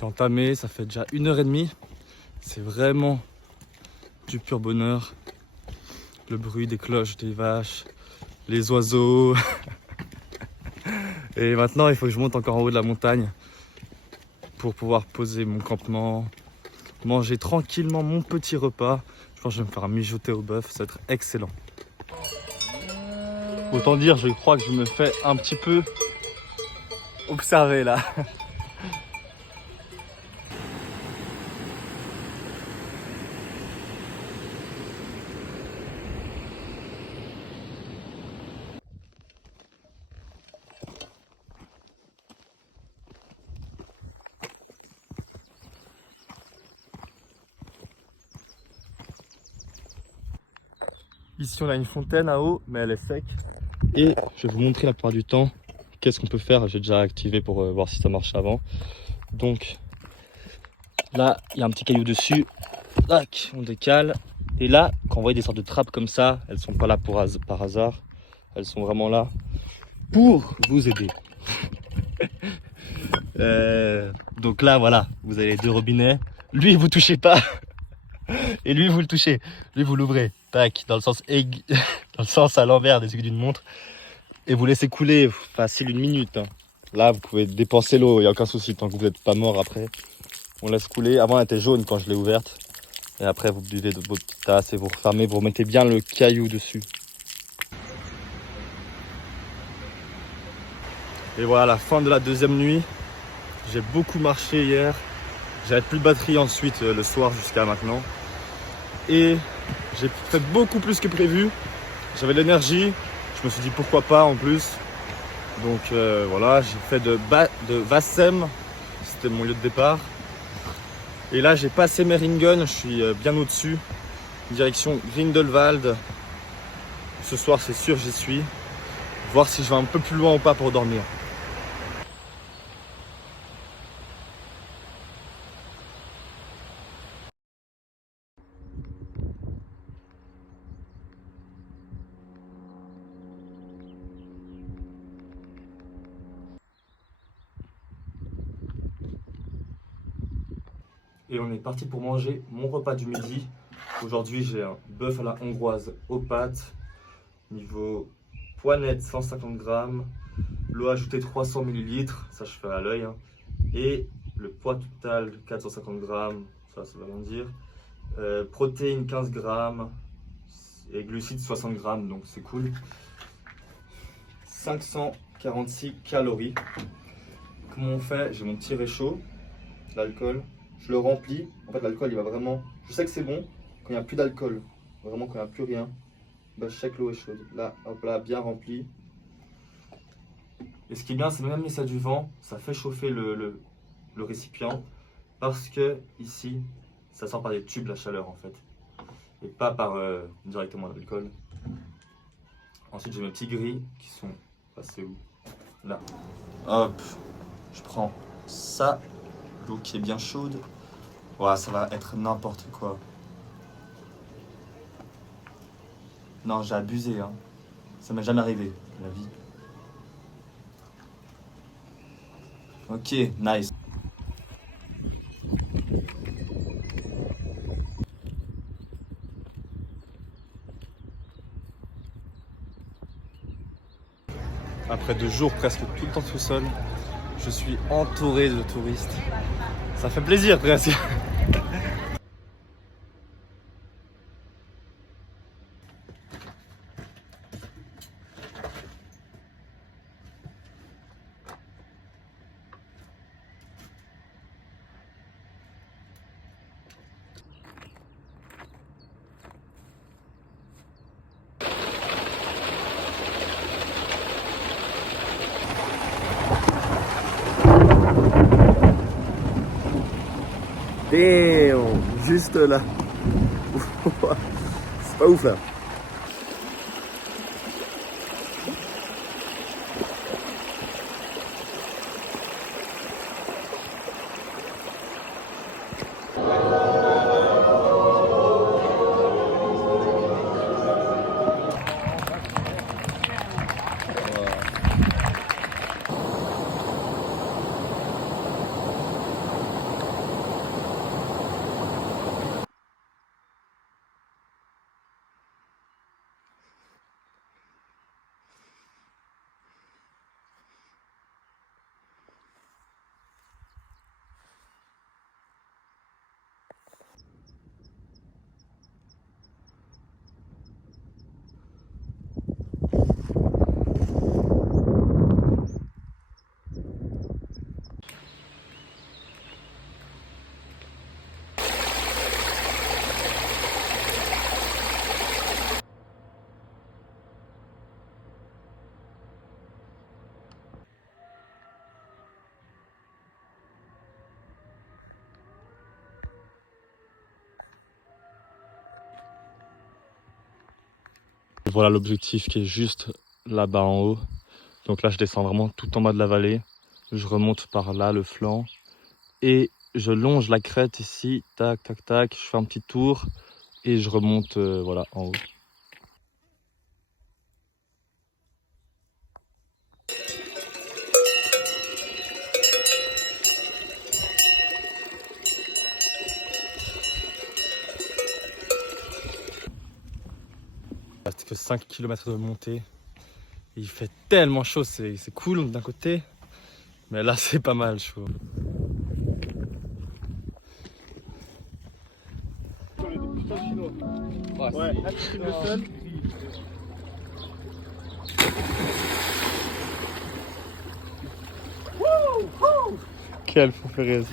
suis entamé, ça fait déjà 1h30. C'est vraiment du pur bonheur. Le bruit des cloches des vaches, les oiseaux. Et maintenant, il faut que je monte encore en haut de la montagne pour pouvoir poser mon campement, manger tranquillement mon petit repas. Je pense que je vais me faire un mijoter au bœuf, ça va être excellent. Autant dire, je crois que je me fais un petit peu observer là. Ici, on a une fontaine à eau, mais elle est sec. Et je vais vous montrer la plupart du temps qu'est-ce qu'on peut faire. J'ai déjà activé pour voir si ça marche avant. Donc là, il y a un petit caillou dessus. Tac, on décale. Et là, quand on voit des sortes de trappes comme ça, elles sont pas là par hasard. Elles sont vraiment là pour vous aider. Donc là, voilà, vous avez les deux robinets. Lui, vous touchez pas. Et lui, vous le touchez. Lui, vous l'ouvrez. Tac, dans le sens dans le sens à l'envers des aiguilles d'une montre. Et vous laissez couler facile 1 minute. Hein. Là, vous pouvez dépenser l'eau, il n'y a aucun souci tant que vous n'êtes pas mort après. On laisse couler. Avant, elle était jaune quand je l'ai ouverte. Et après, vous buvez de votre petite tasse et vous refermez. Vous remettez bien le caillou dessus. Et voilà, la fin de la 2e nuit. J'ai beaucoup marché hier. J'avais plus de batterie ensuite le soir jusqu'à maintenant. Et j'ai fait beaucoup plus que prévu. J'avais de l'énergie. Je me suis dit pourquoi pas en plus. Donc voilà, j'ai fait de Vassem. C'était mon lieu de départ. Et là, j'ai passé Meringen. Je suis bien au-dessus. Direction Grindelwald. Ce soir, c'est sûr, j'y suis. Voir si je vais un peu plus loin ou pas pour dormir. Et on est parti pour manger mon repas du midi. Aujourd'hui, j'ai un bœuf à la hongroise aux pâtes. Niveau poignette, 150 grammes. L'eau ajoutée, 300 ml. Ça, je fais à l'œil. Hein. Et le poids total, 450 grammes. Ça veut rien dire. Protéines, 15 grammes. Et glucides, 60 grammes. Donc, c'est cool. 546 calories. Comment on fait? J'ai mon petit réchaud, l'alcool. Je le remplis. En fait, l'alcool, il va vraiment. Je sais que c'est bon quand il n'y a plus d'alcool. Vraiment, quand il n'y a plus rien. Bah, je sais que l'eau est chaude. Là, hop là, bien rempli. Et ce qui est bien, c'est même si ça a du vent, ça fait chauffer le récipient. Parce que ici, ça sort par des tubes la chaleur en fait. Et pas par directement l'alcool. Ensuite, j'ai mes petits gris qui sont passés où? Là. Hop. Je prends ça. L'eau qui est bien chaude. Voilà, ça va être n'importe quoi. Non, j'ai abusé, hein. Ça m'est jamais arrivé, la vie. Ok, nice. Après 2 jours presque tout le temps tout seul, je suis entouré de touristes. Ça fait plaisir presque. Damn, juste là. C'est pas ouf là. Voilà l'objectif qui est juste là-bas en haut. Donc là je descends vraiment tout en bas de la vallée. Je remonte par là le flanc et je longe la crête ici, tac tac tac, je fais un petit tour et je remonte voilà en haut. Il reste que 5 km de montée. Il fait tellement chaud, c'est cool d'un côté, mais là c'est pas mal chaud. Ouais, là tu filmes le sol. Quel fou furieux.